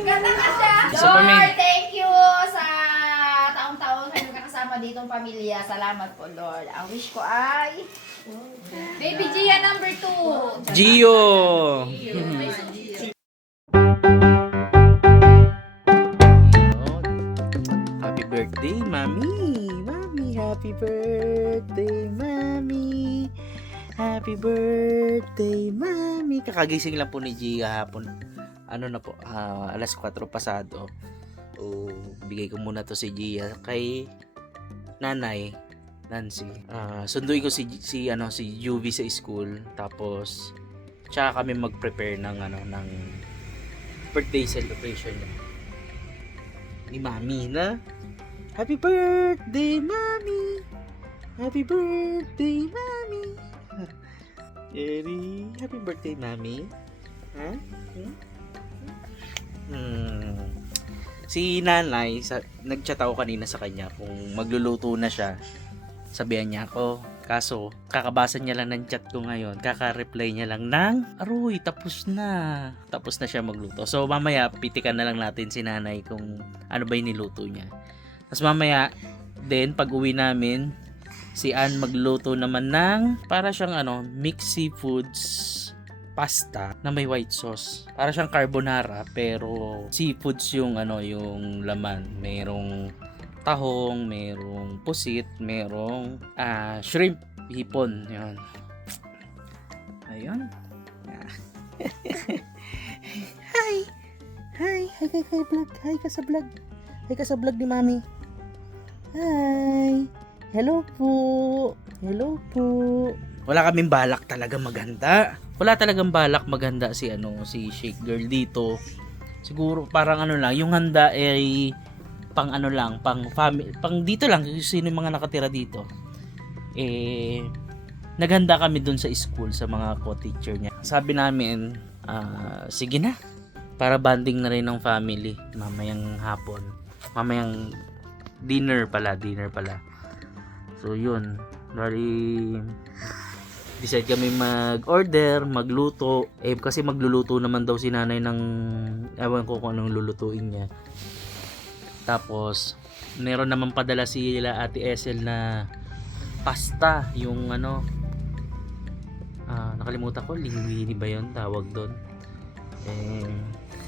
Ganda ka siya. Isa pa, May. Lord, thank you sa taong-taong na nakasama ditong pamilya. Salamat po, Lord. Ang wish ko ay Baby Gia number 2. Gio! Happy birthday, Mami! Mami, happy birthday, Mami! Happy birthday, Mami! Kakagising lang po ni Gia hapon. Ano na po, alas 4 pasado. So, bigay ko muna to si Gia kay Nanay Nancy. Sunduin ko si Juvie sa school, tapos tsaka kami mag-prepare ng birthday celebration niya ni Mami na happy birthday, Mami! Happy birthday, Mami! Eri, happy birthday, Mami! Ha? Si Nanay, nag-chat ako kanina sa kanya kung magluluto na siya. Sabihan niya ako, kaso kakabasa niya lang ng chat ko ngayon, kaka-reply niya lang ng aroy, tapos na siya magluto. So mamaya pitikan na lang natin si Nanay kung ano ba yung niluto niya. Tapos mamaya then pag uwi namin, si Ann magluto naman ng para siyang mixed seafoods pasta na may white sauce. Para siyang carbonara pero seafoods yung yung laman. Merong tahong, merong pusit, merong shrimp, hipon. Yan. Ayun. Hi. Hi vlog. Hi ka sa vlog. Hi ka sa vlog ni Mami. Hi. Hello po. Hello po. Wala kaming balak talaga maghanda. Wala talagang balak maghanda si Shake Girl dito. Siguro parang lang, yung handa ay pang pang family, pang dito lang, sino yung mga nakatira dito. Naghanda kami dun sa school sa mga co-teacher niya. Sabi namin, sige na. Para banding na rin ng family mamayang hapon. Mamayang dinner pala. So yun, decide kami mag-order, magluto. Kasi magluluto naman daw si Nanay ng ewan ko kung anong lulutuin niya. Tapos meron naman padala sila Ate Esel na pasta, yung nakalimutan ko, linguine ba yun tawag doon.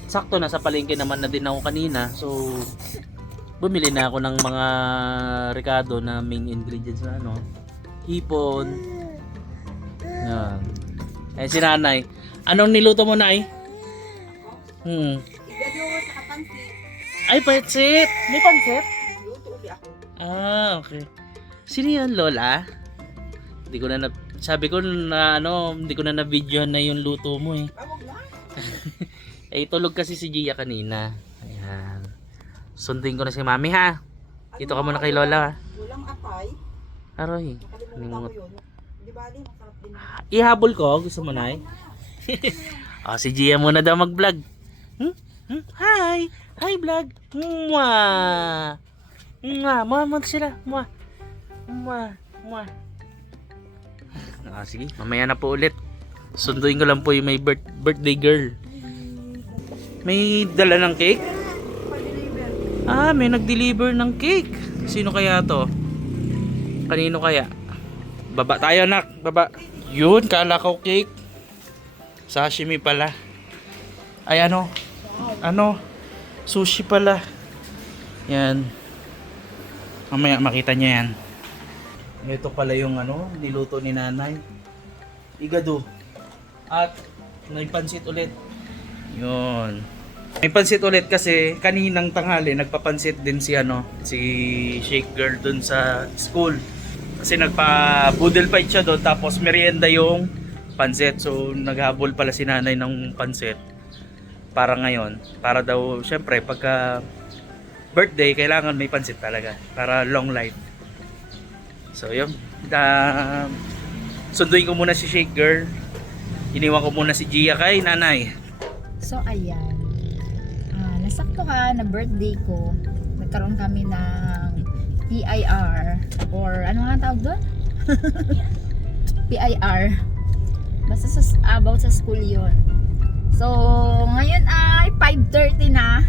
Sakto na sa palengke naman na din ako kanina. So bumili na ako ng mga Ricardo na main ingredients na hipon. Yan. Si Nanay, anong niluto mo, Nay? Ay, pansit! May pansit? Okay. Sino yan, Lola? Sabi ko na hindi ko na na-video na yung luto mo eh. Tulog kasi si Gia kanina. Ayan. Sundin ko na si Mami ha. Dito ka muna kay Lola. Walang apay. Aroy. Nakalimutan ko yun. Di bali, masarap din. Ihabol ko, gusto mo, Nay? Si Gia muna daw mag-vlog. Hi! Hi, vlog! Mwah! Mwah sila. Mwah! Sige, mamaya na po ulit. Sunduin ko lang po yung may birthday girl. May dala ng cake? May nag-deliver ng cake. Sino kaya to? Kanino kaya? Baba tayo, nak. Baba. Yun, kala ko cake. Sashimi pala. Ay, sushi pala. Yan. Mamaya makita niya yan. Ito pala yung niluto ni Nanay. Igado. At may pansit ulit. Yun. May pansit ulit kasi kaninang tanghali nagpapansit din si Shake Girl dun sa school. Kasi nagpa-boodle fight siya doon, tapos merienda yung pansit. So naghabol pala si Nanay ng pansit. Para ngayon, para daw syempre pagka birthday kailangan may pansit talaga para long life. So yun, sunduin ko muna si Shake Girl. Iniwan ko muna si Gia kay Nanay. So ayan, nasakto ka na birthday ko. Nagkaroon kami ng PIR or ano nga tawag doon? PIR. Basta sa about sa school yon. So, ngayon ay 5:30 na.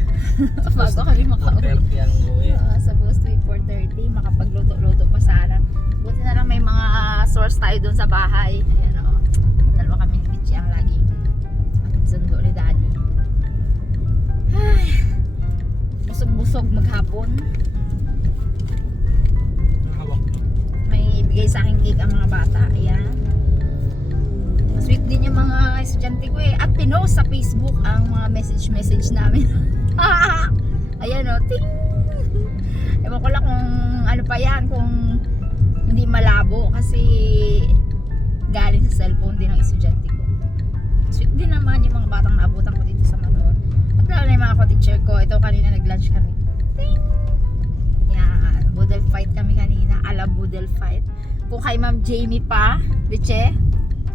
Bago kami makauwi. 4:30 ang uwi. Supposed to be 4:30. Makapagluto-luto pa sana. Buti na lang may mga source tayo doon sa bahay. Ayan o. Dalawa kami ni Mitchie ang lagi sundo ni Daddy. Ay, busog-busog maghapon. Hawak mo. May ibigay sa akin cake ang mga bata. Ayan. Sweet din yung mga estudyante ko eh. At pinost sa Facebook ang mga message namin. Ayan o. Ting! Ewan ko lang kung ano pa yan. Kung hindi malabo. Kasi galing sa cellphone din ng estudyante ko. Sweet din naman yung mga batang naabutan ko dito sa Manood. At lalo na yung mga co-teacher ko. Ito kanina nag-lunch kami. Ting! Yan. Boodle fight kami kanina. Ala boodle fight. Kung kay Ma'am Jamie pa, Biche,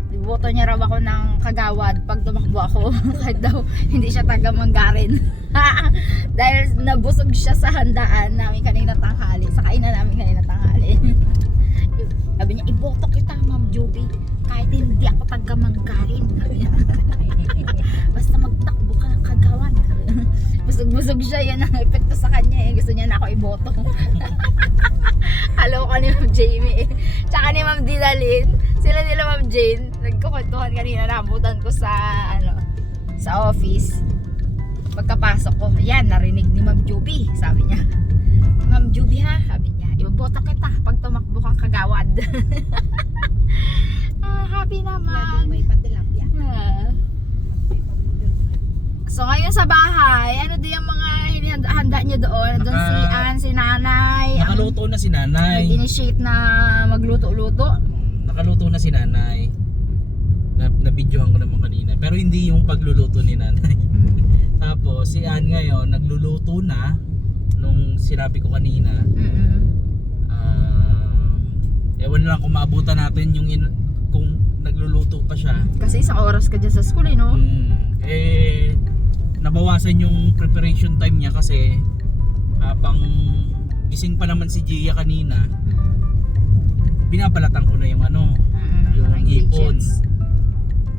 iboto niya raw ako ng kagawad pag tumakbo ako. Kahit daw hindi siya taga Manggarin. Dahil nabusog siya sa handaan namin kanina tanghali. Sa kainan namin kanina tanghali. Sabi niya, iboto kita Ma'am Joby. Kahit hindi ako taga Manggarin. Basta magtakbo ka ng kagawad. Busog-busog siya. Yan ang epekto sa kanya eh. Gusto niya na ako iboto. Hello ka ni Ma'am Jamie eh. Tsaka ni Ma'am Dinalyn. Sila nila Ma'am Jane. Nagkukwentuhan kanina. Nabutan ko sa sa office. Pagkapasok ko, yan, narinig ni Ma'am Juby. Sabi niya, Ma'am Juby ha, sabi niya, iboboto kita pag tumakbo kang kagawad. Happy naman. May patilapia. So ngayon sa bahay, ano din yung mga hinihanda niyo doon? Doon si Ann, si Nanay. Nakaluto na si Nanay. Nag-initiate na magluto-luto. Nakaluto na si Nanay. Na-videohan ko naman kanina. Pero hindi yung pagluluto ni Nanay. Tapos si Ann ngayon nagluluto na nung sinabi ko kanina. Ewan lang kung maabutan natin yung kung nagluluto pa siya. Kasi isang oras ka dyan sa school eh, no? Nabawasan yung preparation time niya kasi habang gising pa naman si Gia kanina, binabalatan ko na yung yung ipon.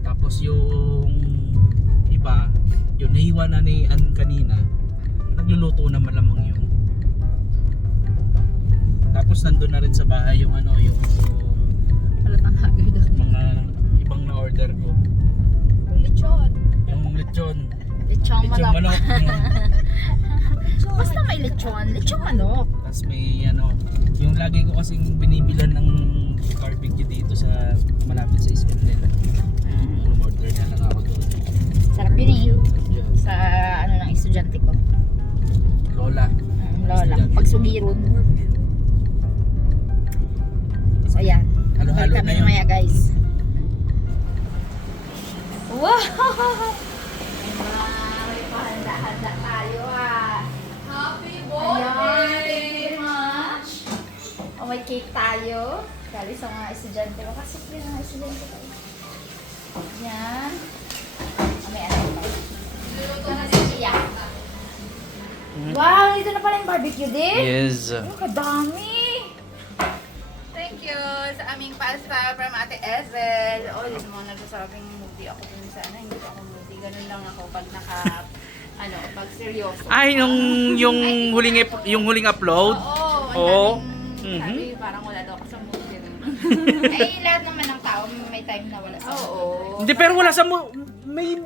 Tapos yung iba, yung naiwan na ni Ann kanina, nagluluto naman lamang yun. Tapos nandun na rin sa bahay yung yung Palatang haggard ako. mga ibang na order ko. Lechon. Yung lechon. Lechong Lechon manok. manok. Basta may lechon. Lechong manok. Tapos may yung lagi ko kasing binibilan ng barbecue dito sa malapit sa school nila. Order na lang ako doon. Sarap yun eh. Yeah. Sa ng estudyante ko. Lola. Lola. Pagsugiron. So ayan. Halo-halo Balik kami na yun. mamaya guys. Wow! May pahanda-handa tayo ah. Happy Ayan, thank you very much. Oh, may cake tayo. Galing sa mga estudyante ko. Kasi yung mga estudyante ko. Ayan. Oh, may ano pa. Luluto na si Gia. Wow, dito na pala yung barbecue din. Yes. Ang kadami. Thank you sa aming pasta from Ate Ezel. Oh, yun mo nagsasabing moody ako dun sa hindi ako moody. Ganun lang ako pag pag seryoso. Ay, yung huling upload? Oo. Mhm. Sabi, parang wala daw ako sa mood. Ay, lahat naman ng tao may time na wala sa Oo. Hindi, pero wala sa mood. May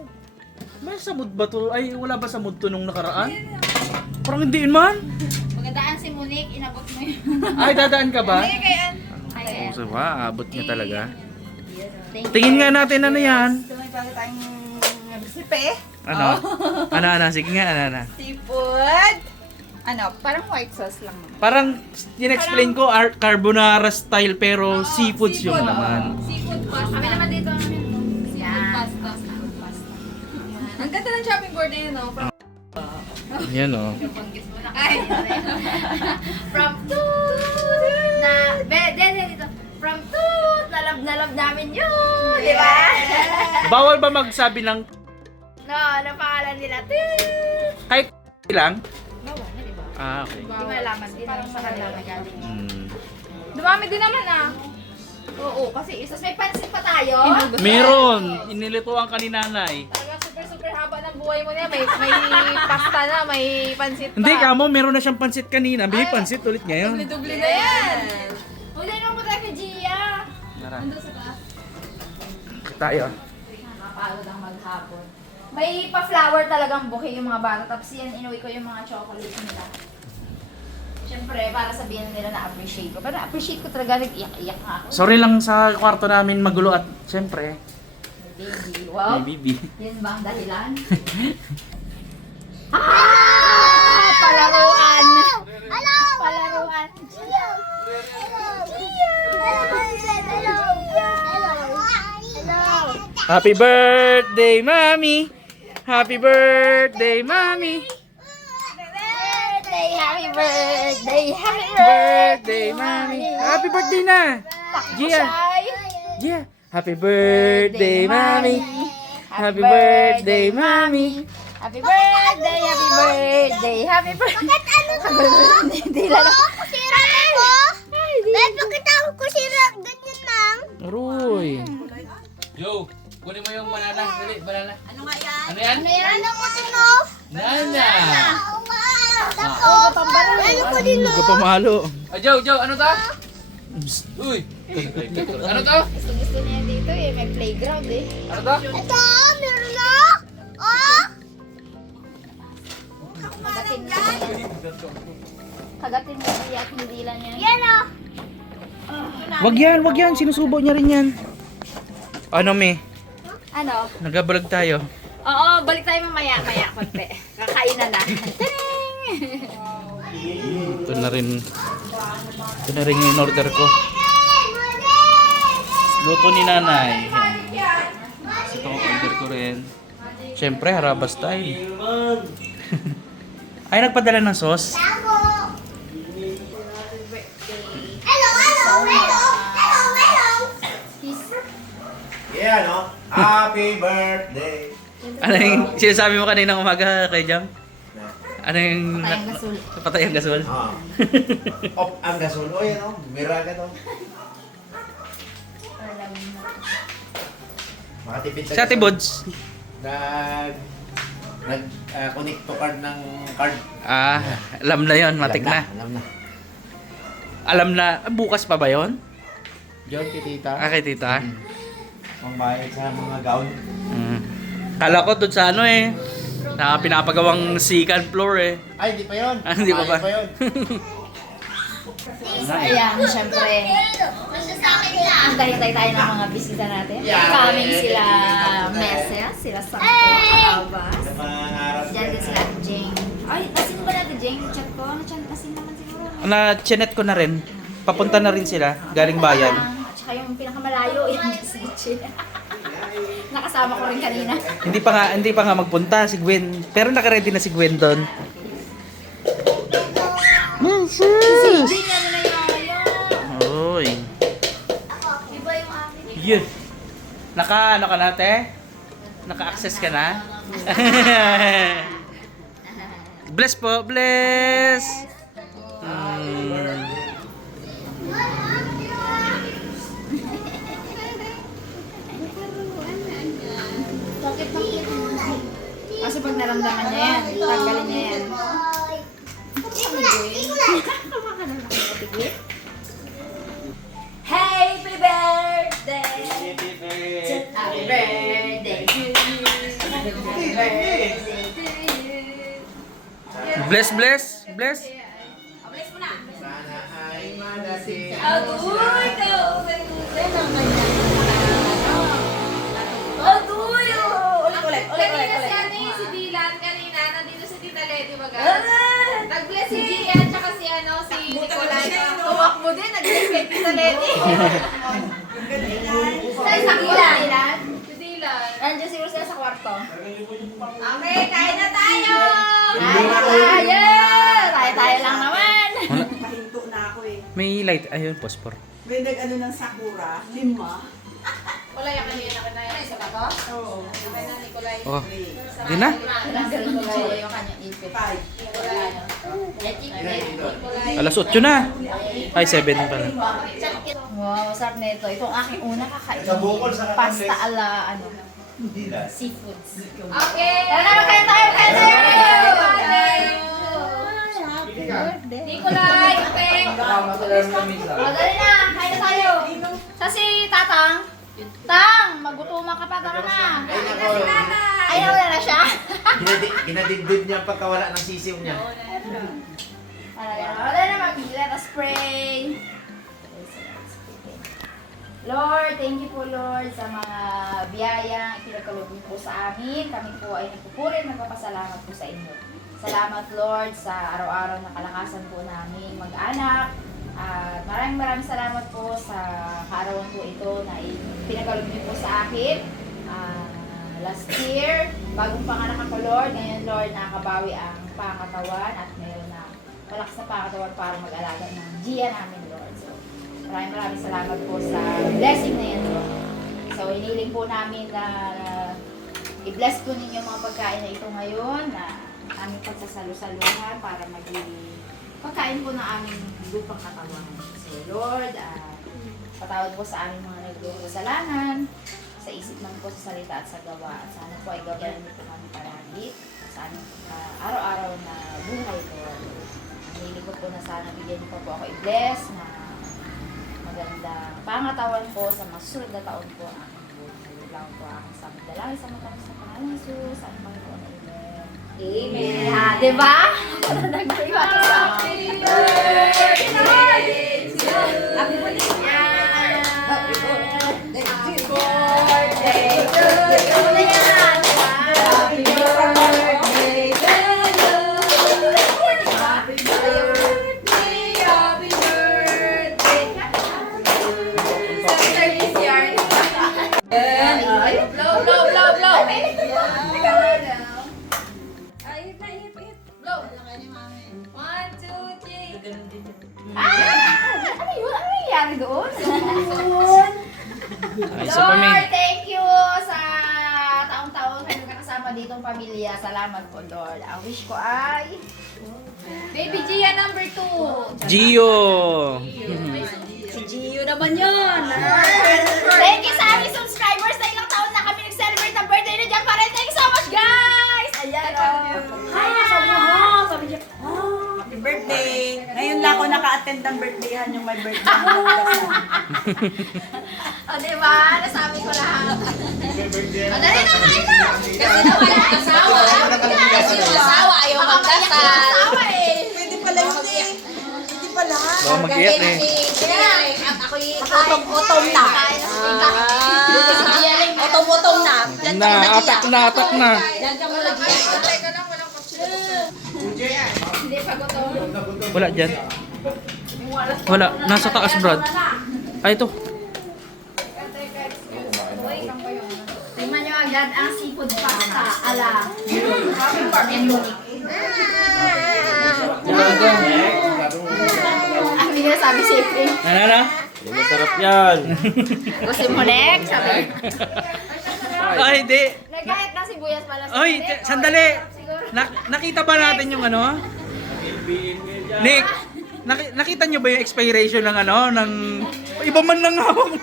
sa mood ba to? Ay, wala ba sa mood to nung nakaraan? Parang hindi man. Magandaan si Monique, inabot mo yun. Ay, dadaan ka ba? Hindi, kaya Ayan. So, abot niya talaga. Thank you. Tingin nga natin ano yan. may bago tayong recipe. Ano? Ano? Sige nga, ano? Seafood. Parang white sauce lang. Parang, in-explain ko, carbonara style pero seafoods yung laman. Seafood pasta. Kami naman dito. Seafood pasta. Ang ganda ng chopping board na yun, no? Yan o. Banggit mo na kayo. From toot na, dito. From toot na love namin yun. Di ba? Bawal ba magsabi ng No, ano pangalan nila? Toot. kahit lang? Bawal na, di ba? Okay. Hindi mo nalaman din. Parang sa kanila na galing. Hmm. Dumami din naman ah. Oo, kasi isas may pansit pa tayo. Meron! Inilituan ka ni nanay. Talaga super haba ng buhay mo niya. May pasta na, may pansit pa. Hindi, kamo, meron na siyang pansit kanina. Bili pansit ulit ngayon. Dubli na yan. Huli naman pa tayo kay Gia. Tara. Nandun sa taas. Tayo. Nakapagod ang maghapon. May pa-flower talagang bouquet yung mga bata. Tapos yan, inuwi ko yung mga chocolate nila. Siyempre, para sabihin nila na appreciate ko. Pero appreciate ko talaga, nag-iyak-iyak nga ako. Sorry lang sa kwarto namin magulo at siyempre, Baby, wow. may bibi. Yan ba ang dahilan? Ah! Palaruan! Palaruan! Happy birthday, Mommy! Happy birthday, Mommy! Happy birthday! Happy Birthday, Mommy! Happy birthday na! Gia! Gia! Happy birthday, Mommy! Happy birthday, Mommy! Happy birthday! Happy birthday! Happy birthday! Bakit ano to? Hindi lang. Kusira ko? Bakit ako kusira? Ganyan lang. Aroy! Yo, kunin mo yung banana. Dali, banana. Ano nga yan? Ano yan? Ano ko din o? Nana! Tapos, ano ko din o? Kapamalo! Ah, Joe, ano to? Uy! Ano to? Gusto niya dito eh. May playground eh. Ano to? Ito, meron na. Oh! Kagatin mo yan. Kagatin mo siya at hindi lang yan. Yan o. Wag yan! Sinusubo niya rin yan. Ano, me? Ano? Nagabalag tayo. Oo, balik tayo mamaya konti. Kakainan na. Ito na rin yung order ko. Luto ni nanay. Ito ang order ko rin. Siyempre, harabas style. Ay, nagpadala ng sauce. Yeah, no? Happy birthday! Ano yung sinasabi mo kaninang umaga kay Jam? Ano yung... Patayang gasol. Patay ang gasol? Ah. Op, ang gasol. O, yan, no? Mira ka, no? Makatipid Si Ate Bods. Connect to card ng card. Ah, alam na yon, matik na. Alam na. Alam na, bukas pa ba yon? John, kay tita. Ah, kay tita. Pangbayad sa mga gown. Kala ko doon sa ano eh. Na pinapagawang second floor eh. Ay, di pa yun. Ah, di pa ba? Bayad yun. Ayan, syempre. Hintay-hintay tayo ng mga bisita natin. Yeah. Coming sila Meses, sila Santo, Alabas. Sa pangarap. Diyan din sila Ate Jeng. Ay, nasin ba natin Jeng? Chat ko. Nasin naman siguro. Na-chinet ko na rin. Papunta na rin sila, galing bayan. At saka yung pinakamalayo, yung si Gitchin. Nakasama ko rin kanina. Hindi pa nga magpunta si Gwen. Pero naka-ready na si Gwen doon. Si Jeng, ano na yun? Oy. Iba yung amin. Yun. Ano ka na, te? Naka-access ka na? Bless po, bless! Kasi pag naramdaman niya yan, tanggalin niya yan. Happy birthday! Happy birthday to you! Happy birthday to you! Bless, bless, bless! Sana ay malasin. Agoy! Kauusin naman yan. Agoy! Ulit. Kanina si ano yung si Dylan, kanina, nandito si Tita Lady baga. Nag-bless si Gia at saka si ano, si Nicolay. Tumakbo din, nag-bless kay Tita Lady. Sa Dylan. Si Dylan. Nandiyan siguro sila sa kwarto. Okay, kain na tayo! Tayo lang naman. Pahinto na ako eh. May light, ayun, phosphor. May nag-ano ng sakura, 5. Nicolay, ang kanina ka na yan. Isa ba to? Oo. Kaya na Nicolay. Oh, di na? Galing ko yung kanyang ipit. Alas 8 na. Ay, 7 pala. Wow, sarap na ito. Itong aking una kakainin. Sa bukol, sa kanan, Pasta eh. ala, Hindi na. seafoods. Okay. Tara na, magkain tayo, magkain tayo! Nicolay, okay. O, dali na, kain na tayo. Sa si Tatang. Tang, magutuman ka pa, tara na. Ay, nawala na siya. Ginadibdib niya ang pagkawala ng sisiw niya. Wala na, mag-let us pray. Lord, thank you po Lord sa mga biyayang ipinagkaloob niyo po sa amin. Kami po ay nagpupuri, nagpapasalamat po sa inyo. Salamat Lord sa araw-araw na kalakasan po namin mag-anak. At maraming salamat po sa kaarawan po ito na ipinagkaloob niyo po sa akin. Last year, bagong panganak ako Lord. Ngayon Lord, nakabawi ang pangatawan at mayroon na malakas na pangatawan para mag-alaga ng Gia namin Lord. So, maraming salamat po sa blessing na yan Lord. So, iniling po namin na i-bless po ninyo mga pagkain na ito ngayon na aming pagsasalusaluhan para maging pagkain po ng aming lupang katawan. So, Lord, patawad po sa aming mga nagkasalanan, sa isip man po, sa salita at sa gawa. At sana po ay gabayan niyo po kami palagi sa aming araw-araw na buhay, Lord. Hiling ko po na sana bigyan niyo po ako i-bless na magandang pangatawan po sa masunod na taon po ang aking buhay. Lang po ang samang dalangin sa mga sa pangalan ni Jesus. Ang Panginoon. Amen. Amen. Diba? Nag-iwan ka sa akin. Happy birthday! Happy birthday to you! Happy birthday to you! Happy birthday! Happy birthday! Blow! One, two, three. Ano yun? Ano nangyari doon? Ay, isa pa, May. Lord, thank you sa taong-taong kayo kasama ditong pamilya. Salamat po, Lord. Ang wish ko ay Baby Gia number 2. Gio. si Gio naman yun. Thank you sa aming subscribers na ilang taon na kami nag-celebrate ng birthday na dyan. Thank you so much, guys! Ayan, Hi, sabi niya, sabi niya, Happy birthday! Ngayon lang ako naka-attend ng birthdayhan yung my birthday. O, diba? Nasabi ko lahat. O, dali na, kain na! Kasi na wala asawa. Kasi yung asawa, ayaw magdasal. Asawa eh. Pwede pala yun eh. Pwede pala. Baka mag-iyak eh. Ako'y Utom na. Utom na. Atak na. Hindi pa gutom. Wala dyan. Wala. Nasa taas, Brad. Ay, ito. Tingnan nyo agad ang seafood pasta ala Endonic. Ang hindi na sabi si April. Ano? Masarap yan. Gusto mo next? Sabi. Ay, hindi. Nagkahit na sibuyas pala. Oy, sandali. Nakita ba natin yung ano? Nick, nakita nyo ba yung expiration ng ano? Ng iba man lang hawak mo.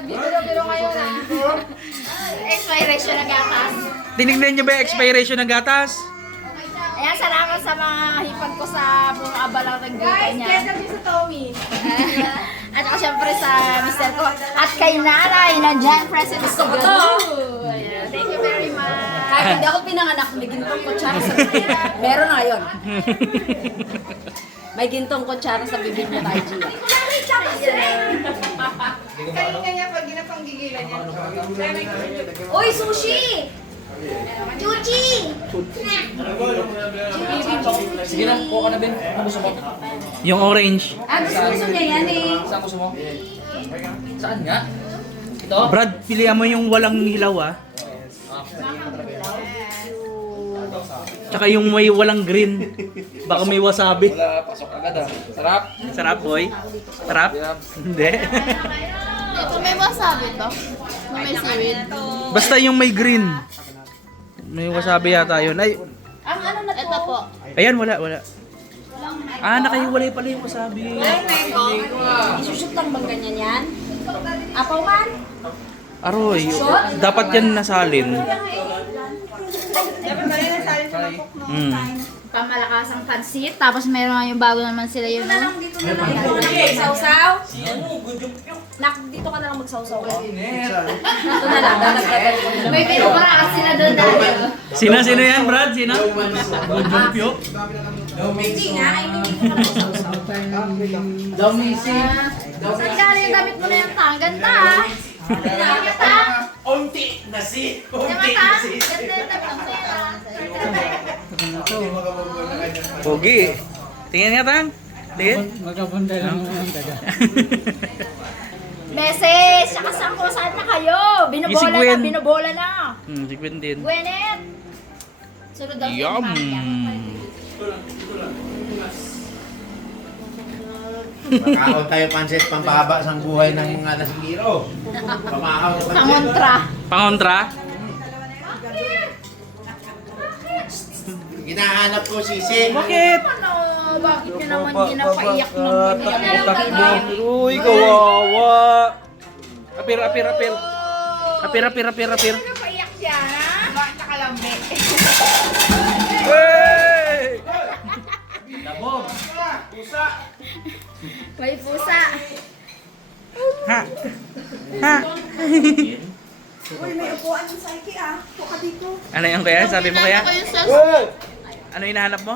Biro ngayon ha. Expiration ng gatas. Tinignan nyo ba yung expiration ng gatas? Ayan, salamat sa mga hipag ko sa mga abalang nagbigay niya. Guys, kaya sa Tommy. At saka syempre sa mister ko. At kay nanay, nandiyan present sa to. Thank you very much. Kahit hindi ako pinanganak, may gintong kutsara sa bibig. Meron na yun. May gintong kutsara sa bibig niya tayo, Gia. Kanina niya pag ginapanggigilan niya. Uy, sushi! Chuchi! Sige na, kuha ka na, Ben. Ano gusto mo? Yung orange. Gusto niya yan eh. Saan gusto mo? Saan nga? Ito? Brad, pilihan mo yung walang hilaw ah. Tsaka yung may walang green. Baka may wasabi. Wala, pasok agad ah. Sarap. Sarap, boy. Sarap? Hindi. Ito may wasabi to. May seaweed. Basta yung may green. May wasabi yata yun. Ay, Ang ano na to? Ito po. ayan, wala. Nakahiwalay pala yung wasabi. Isushoot lang bang ganyan yan? Apaw man? Aroy, dapat yan nasalin. Dapat ba yan nasalin sa mapok no? Mm. Pamalakasang pansit. Tapos meron yung bago naman sila yun. Dito ka na lang magsawsaw. Nak, dito ka na lang magsawsaw. Ito na lang, dadagdagan ko. May pinuparaan sila doon dahil. Sino yan, Brad? Sino? Bujumpyo? Hindi nga, ay hindi dito ka na magsawsaw. Saan ka yung damit mo na yung ta? Ang ganda ah. Ganda ta? Unti na si. Ganda ta? Ganda yung damit mo yan ah. Pogi. Tingnan nga, Tang. Tingnan. Meses! Saka saan ko saan na kayo? Si Gwen. Binobola na. Si Gwen din. Gwenet! Sunod daw si Yum! Maria. Makaon tayo pansit pampahaba sa buhay ng mga nasigiro. Pamakaw. Pangontra. Pangontra? Hinahanap ko sisig. Bakit? Ano? Bakit nyo naman ginapaiyak ng ganyan? Uy, kawawa. Apir. Napaiyak siya, ha? Bakit nakalambi? Hey! May pusa. Ha? Uy, may upuan sa Saiki ah. Upo ka dito. Ano yung kaya? Sabi mo kaya? Ako yung Ano hinahanap mo?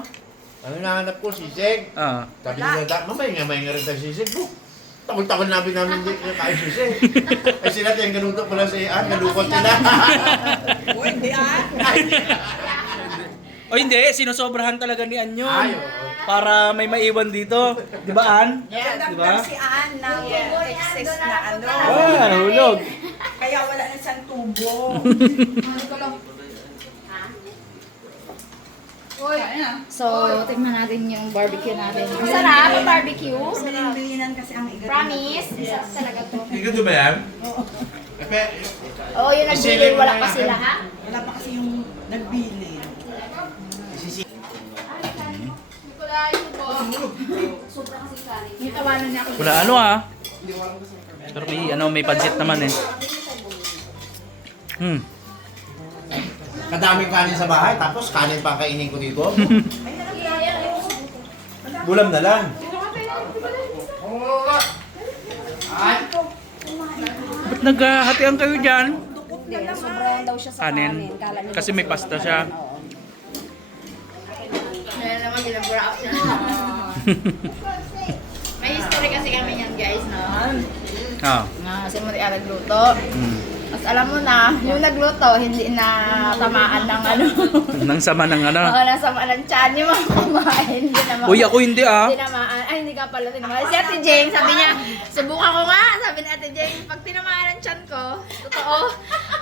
Ano hinahanap ko sisig? Oo. Sabi nila, mamay nga rin tayo sisig. Takol-takol namin hindi kayo sisig. Ay sila tayong ganuto pala sa iyan, galukot nila. Uy, hindi ah. O hindi, sinusobrahan talaga ni Anyo. Ay, oo. Para may maiwan dito. Di ba, An? Yes. Di ba? Si Ann ng excess na ano. Ah, nahulog. Kaya wala na siyang tubo. So, tingnan natin yung barbecue natin. Masarap ang barbecue. Biling-bilinan kasi ang igat. Promise. Masarap talaga to. Ikaw ba yan? Oo, yung nagbili, wala pa sila, ha? Wala pa kasi yung nagbili. Yung tawanan niya ako. Wala ano ah. Pero may pansit naman eh. Kadaming kanin sa bahay, tapos kanin pa ang kainin ko dito. Gulam na lang. Ba't naghahatian kayo dyan? Hindi, sobrang daw siya sa Kanin. Kala niya Kasi may pasta siya. Meron naman ginabra siya. May history kasi kami yan, guys, no? Ah. Kasi mo nagluto. Mas alam mo na, yung nagluto, hindi na tamaan ng ano. Nang sama ng ano. Oo, nasa ng tiyan yung mga kumain. Hindi naman. Uy, ako hindi ah. Tinamaan. Ay, hindi ka pala tinamaan. Si Ate Jane, sabi niya, subukan ko nga. Sabi ni Ate Jane, pag tinamaan ang tiyan ko, totoo,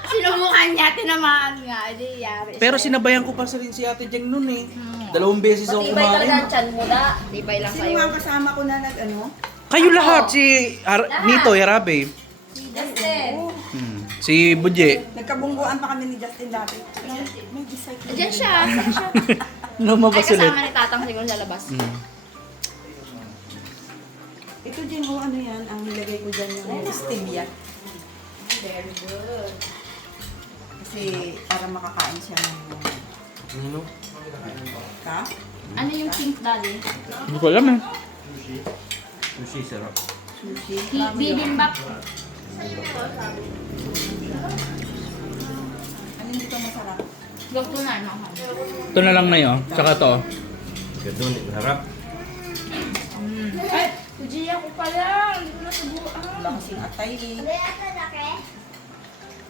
sinubukan niya, tinamaan nga. Hindi, yari. Pero sinabayan ko pa si Ate Jeng nun eh. 2 beses ako Matibay talaga ang kumain. tiyan mo da. Tibay lang Sino sa'yo. nga kasama ko na nag-ano? Kayo lahat, si Nito, Yarabe. Justin. Si Budje. Nagkabungguan pa kami ni Justin dati. May disciple. Diyan siya. Saan siya? Ay, Lumabas ulit. kasama ni Tatang siguro sa labas. Ito din oh, ano yan, ang nilagay ko dyan yung stevia. Very good. Kasi para makakain siya ng... Ka? Ano yung pink daddy? Hindi ko alam eh. Sushi. Bibimbap. Ano dito masarap? Gusto na, no? Ito na lang na yun. Tsaka to. Doon, harap. Ay, kujiya ko pala. Hindi ko nasubukan. Wala kasing atay eh.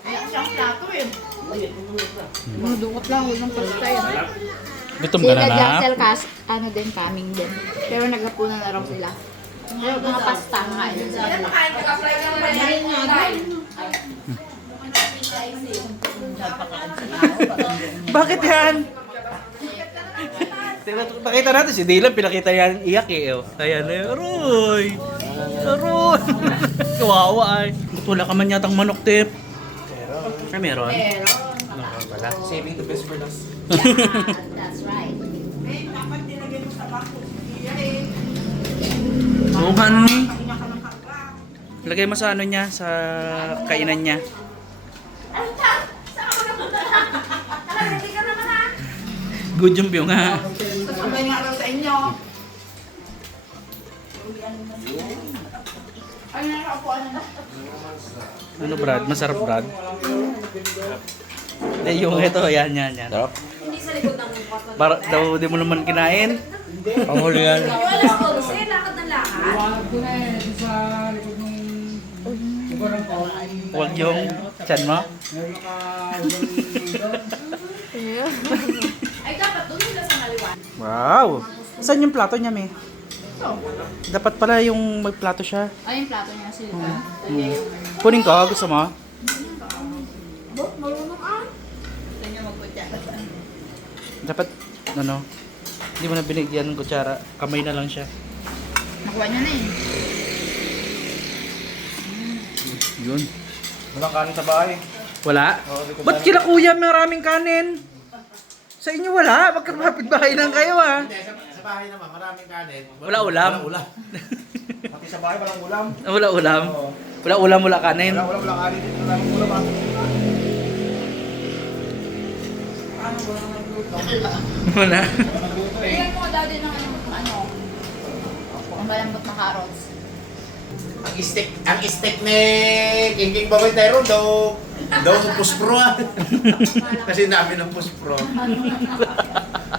Wala siyang plato eh. Dukot lang, huwag ng pastay. Gutom ka na na. Jaxel Cas, ano din, coming din. Pero naghapunan na raw sila. Pero mga pasta, kain sila. Bakit yan? Pakita natin si Dylan, pinakita yan iyak eh. Oh. Ayan eh. Aroy! Aroy! Kawawa ay. Ba't wala ka man yatang manok, Tip? Meron. Pero, Meron pala. Saving the best for last. that's right. Bukan ni. Lagay mo sa ano niya, sa kainan niya. Good job yung nga. Sabay nga lang sa inyo. Ay, nakakapuan na. Ano Brad? Masarap Brad? Yung ito, yan. Hindi sa likod ng kwarto. Para daw di mo naman kinain. Panguli yan. Yung alas 12, lakad ng lakad. Iwanag ko na eh, sa likod ng lugaran ko. Huwag yung tiyan mo. Meron ka Ay, dapat doon sila sa maliwan. Wow! Saan yung plato niya, me? Dapat pala yung magplato siya. Ay, yung plato niya sila. Kunin ko, gusto mo? Dapat, ano, hindi mo na binigyan ng kutsara. Kamay na lang siya. Nakuha niya na eh. Yun. walang kanin sa bahay. Wala? Ba't kila kuya maraming kanin? Sa inyo wala? Magkakapit bahay lang kayo ah. Hindi, sa bahay naman, maraming kanin. Wala ulam. Wala ulam. Pati sa bahay, walang ulam. Wala ulam. Wala ulam, wala kanin. Walang kanin dito. Walang ulam ah. Wala. Bigyan mo dati ng ano, ang malambot na carrots. Ang steak ni King Baboy Tyron daw puspro ah. Kasi namin ng puspro.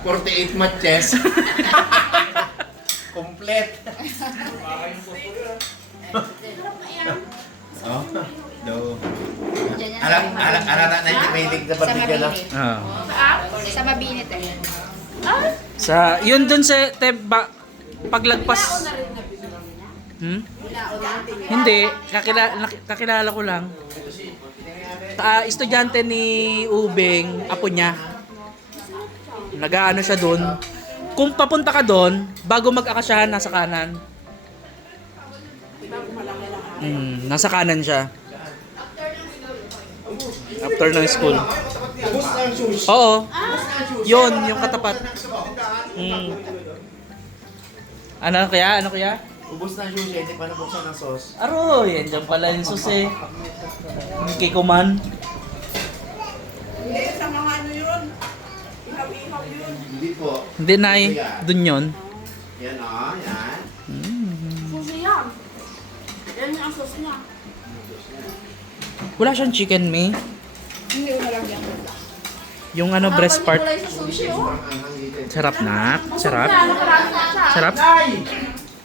48 matches. Complete. Oh, daw. Diyan yan Alata na yung mailig na sa patigyan na. mabinit. Ah. Sa mabinit eh. Sa, yun dun sa, paglagpas. Hindi, kakilala ko lang. Estudyante ni Ubeng, apo niya. Nag-aano siya doon. Kung papunta ka doon, bago mag-akasyahan, nasa kanan. Nasa kanan siya. After ng school. Oo. Yun, yung katapat. Ano kaya? Ubus na ang sushi, hindi pa nabuksan ng sauce. Aroy, yan pala yung susi. Kikuman. Hindi po. Hindi na dun yun. Yan o, yan. Susi yan. Yan yung sauce niya. Wala siyang chicken, me. Hindi ko nalagyan. Yung ano, breast part. Wala yung sushi, oh. Sarap na. Sarap. Nakarami na siya. Sarap. Nay!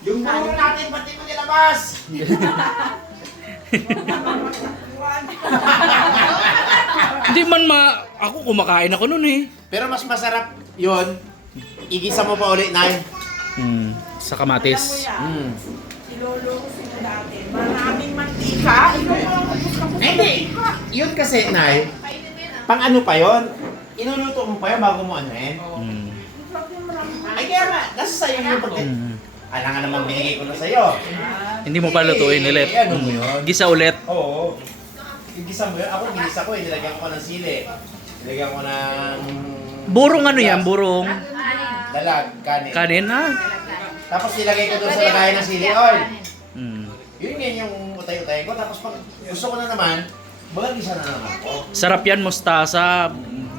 Yung bulo natin, pati mo nilabas! Hindi man ako kumakain ako nun eh. Pero mas masarap yun. Igisa mo pa ulit, Nay. Sa kamatis. Maraming mantika. Hindi. Yun kasi, Nay. Pang ano pa yun? Inuluto mo pa yun bago mo anuhin. Ay kaya nga, nasa sa'yo yung pagka... Alam nga naman binigay ko na sa'yo. Hindi mo pa lutuin ulit. Ano mo yun? Gisa ulit. Oo. Igisa mo yun. Ako, ginisa ko eh. Nilagyan ko ng sili. Nilagyan ko ng... Burong ano yan? Burong Dalag, kanin. kanin na. Tapos nilagay ko doon sa lagayan ng sili oil. Mm. Yun nga yung utay-utay ko. Tapos pag gusto ko na naman, bagagisa na naman ako. Sarap yan, mustasa,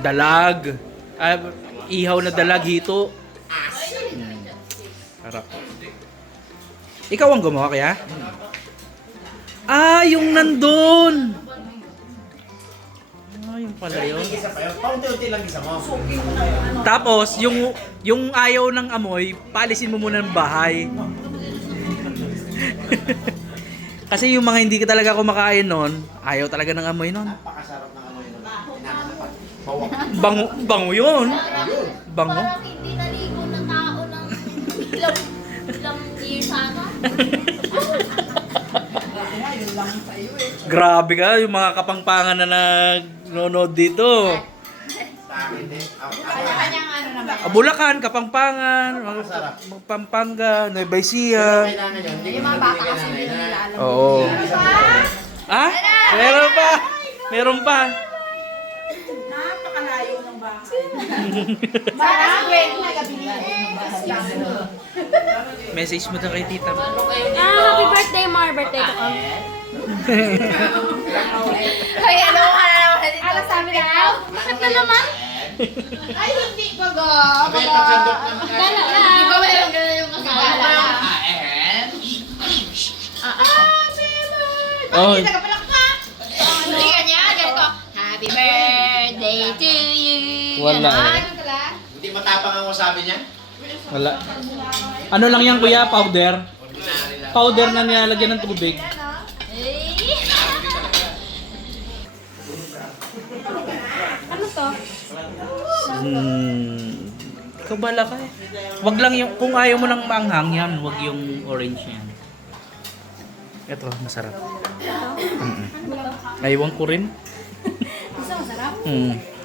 dalag, ihaw na dalag, hito. Sarap. Ikaw ang gumawa kaya? Yung nandun! Yung pala yun. Igisa pa yun. Paunti-unti lang gisa mo. Tapos, yung ayaw ng amoy, paalisin mo muna ng bahay. Kasi yung mga hindi ka talaga kumakain nun, ayaw talaga ng amoy nun. Napakasarap ng amoy nun. Tinatapad. Bawak. Bango yun. Bango. Parang hindi naligo na tao ng ilang years sana. Grabe ka, yung mga kapangpangan na nanonood dito. Sa akin din. Kanya-kanyang ano naman. Bulacan, Kapampangan, Napakasarap. Pampanga, Nueva Ecija. Kailangan yun. Hindi Yung ko mga naman bata binigyan kasi ng hindi nanay nila na... alam. Oo. Ah? Meron pa. Meron pa. Napakalayo ng bahay. Message mo daw kay tita mo. Happy birthday, Mar. Birthday ko. Ay, hello ka na naman. Ano sabi na? Bakit na naman? Ay, hindi ko go. Okay, pagsandok naman. Gala na. Di ba meron ganun yung kasama? Oh, Hindi ka niya, ganito. Happy birthday to you. Wala. Hindi matapang ang wasabi niya? wala. Ano lang yan kuya? Powder? Powder na nilalagyan ng tubig. Ano to? Ikaw bala ka eh. Wag lang yung, kung ayaw mo ng maanghang yan, wag yung orange yan. Ito, masarap. Aywan ko rin. Gusto masarap?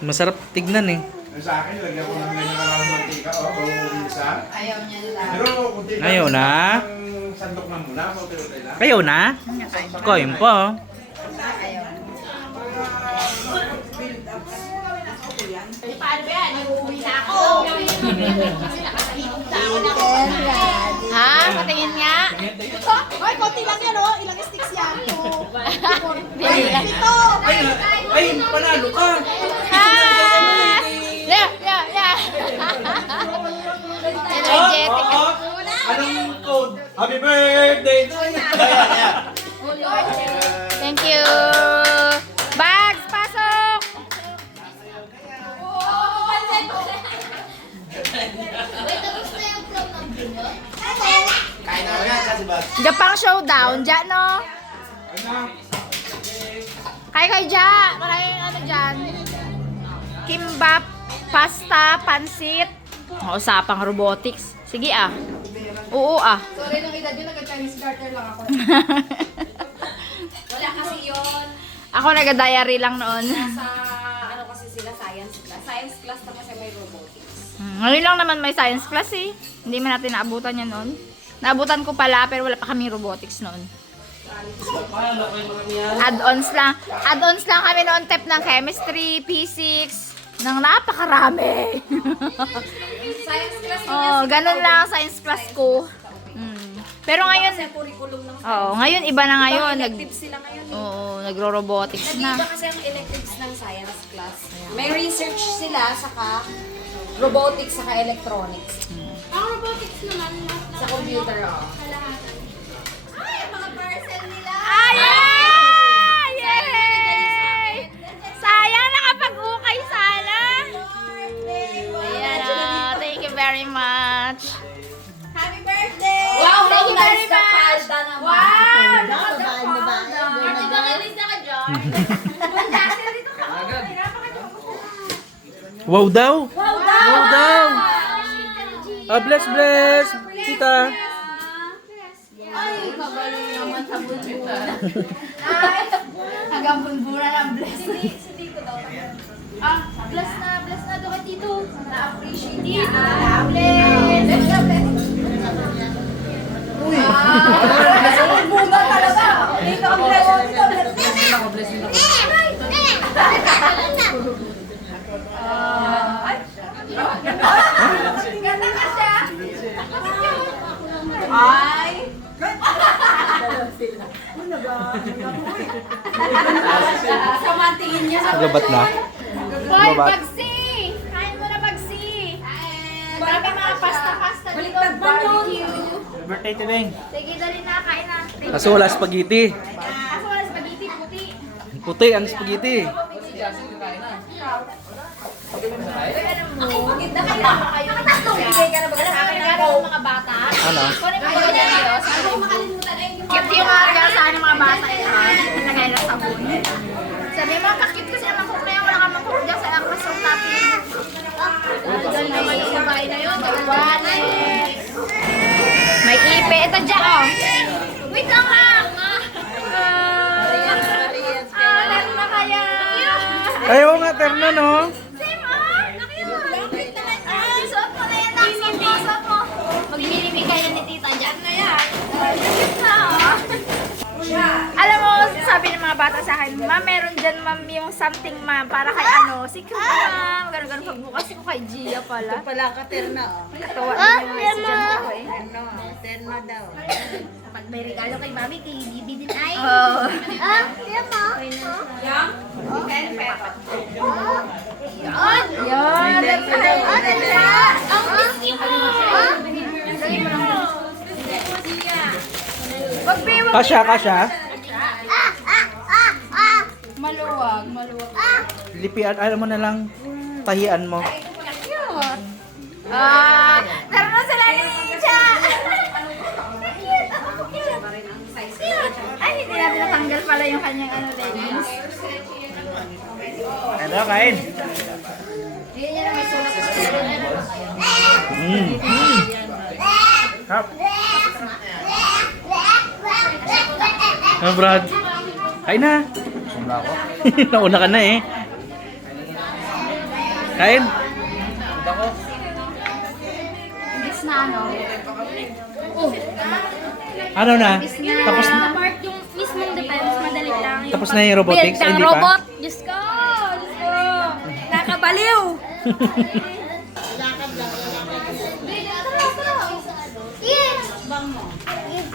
Masarap tignan eh. Sa akin, lagyan ko ng ganyan na lang mantika o isa. Ayaw niya lang. Pero kunti lang. Ayaw na. Ang sandok na muna, konti-konti lang. Ayaw na? Kain pa. Ayaw. Ha? Patingin nga? Hoy, konti lang yan oh. Ilang sticks yan. Ay, panalo ka. Yeah, yeah, yeah. Energetic. Anong code? Happy birthday to you. Thank you. Bags, pasok! Kain na yan, kasi ba? Japang showdown, dyan no? Kaya dyan. Maraming ano dyan. Kimbap, pasta, pansit. Usapang robotics. Sige ah. Oo ah. Sorry, nung edad yun, nag-Chinese garter lang ako. Wala kasi yun. Ako nag-diary lang noon. Sa ano kasi sila, science class. Science class na kasi may robotics. Ngayon lang naman may science class eh. Hindi man natin naabutan yan noon. Naabutan ko pala pero wala pa kaming robotics noon. Add-ons lang. Add-ons lang kami noon, tep ng chemistry, physics, nang napakarami. Science class Oh, ganun lang ang science class ko. Pero ngayon, kasi curriculum ng ngayon iba na ngayon. electives sila ngayon. Nagro-robotics Nag-iba na. kasi ang electives ng science class. May research sila, saka robotics, saka electronics. Ang robotics naman, sa computer, oh. Ay, mga parcel nila! Ayan! Yay! Sayang nakapag-ukay sana. Ayan, thank you very much. Happy birthday! Wow, Thank you very nice ka, much! Palda naman. Wow! Ate ka release na ka, John. Wow daw. Wow, Wow daw. Bless, bless. Tita. Ay, kagaling naman sa bunbura. Hanggang bunbura ng bless. Hindi ko daw. Bless na doon dito. Na-appreciate niya. Bless. Uy. Bunga talaga. Dito ang bless. Ay! Sama tingin niya sa Labat na. Boy, Labat. Bagsi! Kain mo na, Bagsi! Marami mga pasta-pasta dito. Baliktad man yun. Barbecue. Birthday to Beng. Sige, dali na. Kain na. Kaso wala spaghetti. Kaso wala spaghetti, puti. Puti ang spaghetti. Nakatatlong bigay ka na ba sa akin ng Coke? Mga bata. Ano? Kunin mo yung Diyos. Makalimutan ay yung Cute yung mga regalo sa akin ng mga bata. Nagay na sabon. Sabi mo, kakit kasi ang mangkok na yan. Wala kang mangkok dyan sa kasong natin. Doon naman yung babae na yun. May ipe. Ito dyan, oh. Wait lang, laro na kaya. Ayaw nga, terno no? Same, suot mo na yan, Nak. Suot mo. Magbibigay na ni tita. Dyan na yan. Alam mo, sa sabi ng mga bata sa akin, ma'am, meron dyan, ma'am, yung something, ma'am, para kay ano, si ma'am, gano'n pagbukas ko kay Gia pala. Pala ka, terna. Katawa na yung mga estudyante ko eh. Terna daw. Pag may regalo kay Mami, kay Bibi din ay. Oo. Yan mo. Yan, that's right. Ang miski mo. Kasya. Maluwag. Lipian, alam mo na lang, tahian mo. Meron na sila ni Ninja. Ay, hindi natin natanggal pala yung kanyang ano, leggings. Ano, kain? Hindi niya na may sulat sa Kap. Ano, Brad? Kain na. Sumla ako. Nauna ka na eh. Kain. Imbis na ano. Ano na? Tapos na. Mark yung mismong defense, madali lang. Yung Tapos na yung robotics? Ay, hindi pa? robot. Diyos ko! Nakabaliw!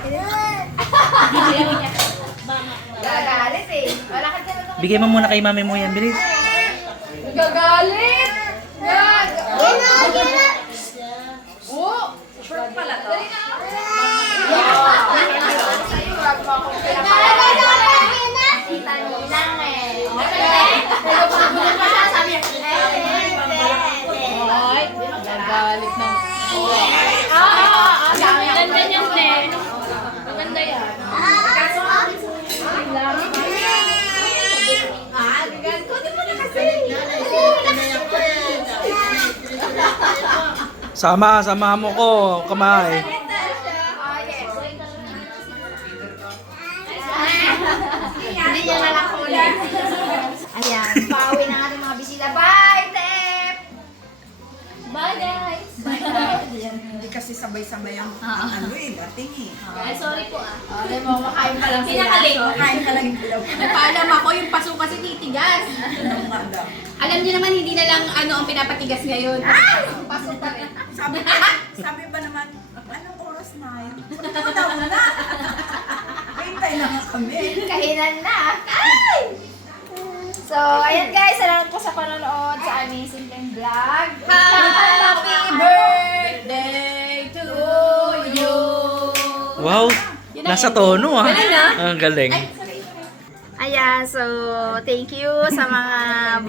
Yes! Gagalit eh. Wala ka dyan na Bigay mo muna kay mami mo yan, bilis. Gagalit! Gagalit na. Ganda niyan, te. Maganda yan. Sama mo ko, kamay. Hindi niya na lang kulit. Ayan, pauwi na nga ng mga bisita. Bye, Tep! Bye, guys! Hindi kasi sabay-sabay ang ano dating eh. Ay, sorry po ah. Alam mo, makain pa lang sila. Pinakalit. So, Kain ka lang yung bilaw. Nagpaalam ako yung paso kasi titigas. Alam niyo naman, hindi na lang ano ang pinapatigas ngayon. pasok pa rin. Sabi ba naman, anong oras na yun? Una. Hintay na nga kami. Kainan na. Ay! So, ayan guys, salamat po sa panonood sa aming simpleng vlog. Happy birthday to you! Wow, nasa tono ah. Galing ah. Ang galing. Ayan, so thank you sa mga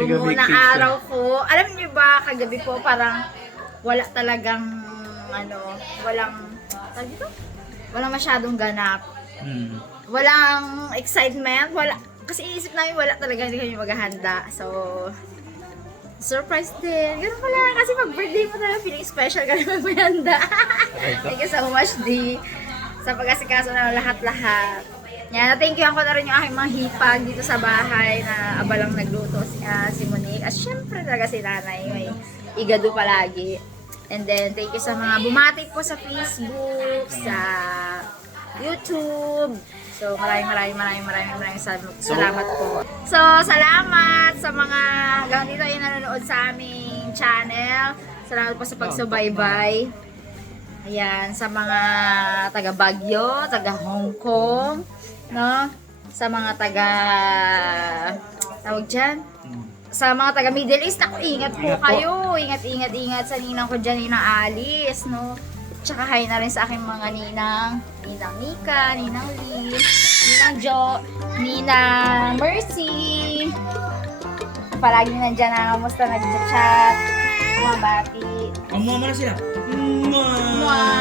bumuo Big na picture. araw ko. Alam niyo ba, kagabi po parang wala talagang walang masyadong ganap. Walang excitement, kasi iisip namin wala talaga, hindi kami maghahanda. So, surprise din. Ganun pala, kasi pag birthday mo talaga, feeling special ka naman maghahanda. Thank you so much, D, sa pag-asikaso na lahat-lahat. Yan, thank you ako na rin yung aking mga hipag dito sa bahay na abalang nagluto si Monique. At syempre talaga si nanay, may igado palagi. And then, thank you sa mga bumati po sa Facebook, sa YouTube. So, maraming salamat po. So, salamat sa mga hanggang dito yung nanonood sa aming channel. Salamat po sa pagsubaybay. Ayan, sa mga taga Baguio, taga Hong Kong, no? Sa mga tawag dyan? Sa mga taga Middle East, ako, ingat po kayo. Ingat sa ninang ko dyan, Ninang Alice, no? Tsaka hi na rin sa aking mga ninang Mika, Ninang Lee, Ninang Jo, Ninang Mercy. Palagi nandyan na, kamusta nag-chat, mga bati. Amuha mo na sila. Mwah!